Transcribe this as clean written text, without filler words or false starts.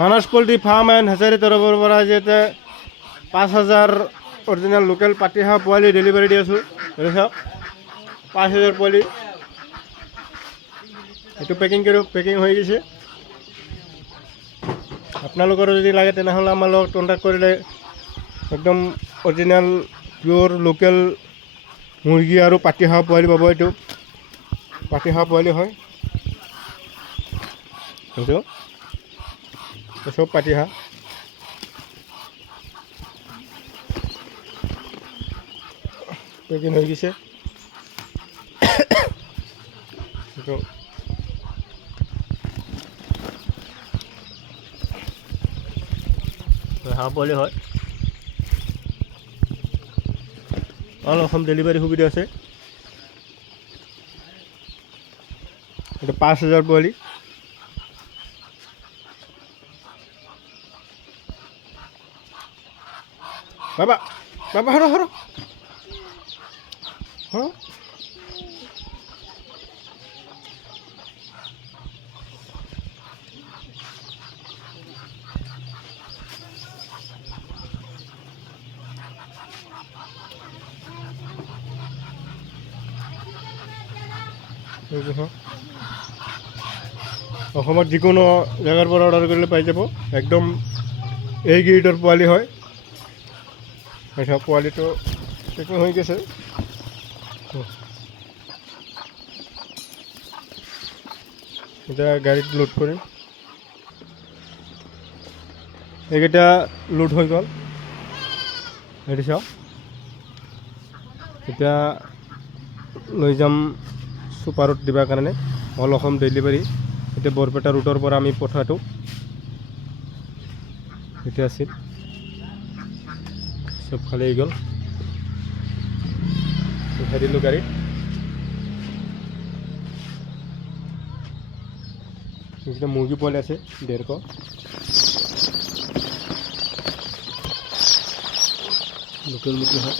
Manas পোল্ট্ৰি farm and হেচাৰী তৰফৰ পৰা যিহেতু 5,000 অৰিজিনেল লোকেল পাতিহাঁহ পোৱালি ডেলিভাৰী দি আছোঁ। চাওক 5,000 পোৱালি এইটো পেকিং হৈ গৈছে। আপোনালোকৰ যদি লাগে তেনেহ'লে আমাৰ লগত কণ্টেক্ট কৰিলে একদম অৰিজিনেল পিয়'ৰ লোকেল মুৰ্গী আৰু পাতিহাঁহ পোৱালি পাব। এইটো পাতিহাঁহ পোৱালি হয়, এইটো চব পাতিহাঁহ। পেকিং হৈ গৈছে। এইটো হাঁহ পোৱালি হয়। অল অসম ডেলিভাৰী সুবিধা আছে। এইটো 5,000 পোৱালি। বাবা বাবা হৰ হৰ হৰ অসমত যিকোনো জেগাৰ পৰা অৰ্ডাৰ কৰিলে পাই যাব। একদম এই গ্ৰেডৰ পোৱালি হয়। এইটো পোৱালিটো পেকিং হৈ গৈছে। এতিয়া গাড়ীত লোড কৰিম। এইকেইটা লোড হৈ গ'ল। হেৰি চাওক, এতিয়া লৈ যাম ছুপাৰত দিবৰ কাৰণে। All Assam delivery. এতিয়া বৰপেটা ৰুটৰ পৰা আমি পঠাটো এতিয়া আছিল চব খালি হৈ গ'ল। উঠাই দিলোঁ গাড়ীত। এইকেইটা মুৰ্গী পোৱালি আছে 150। লোকেল মুৰ্গী হয়।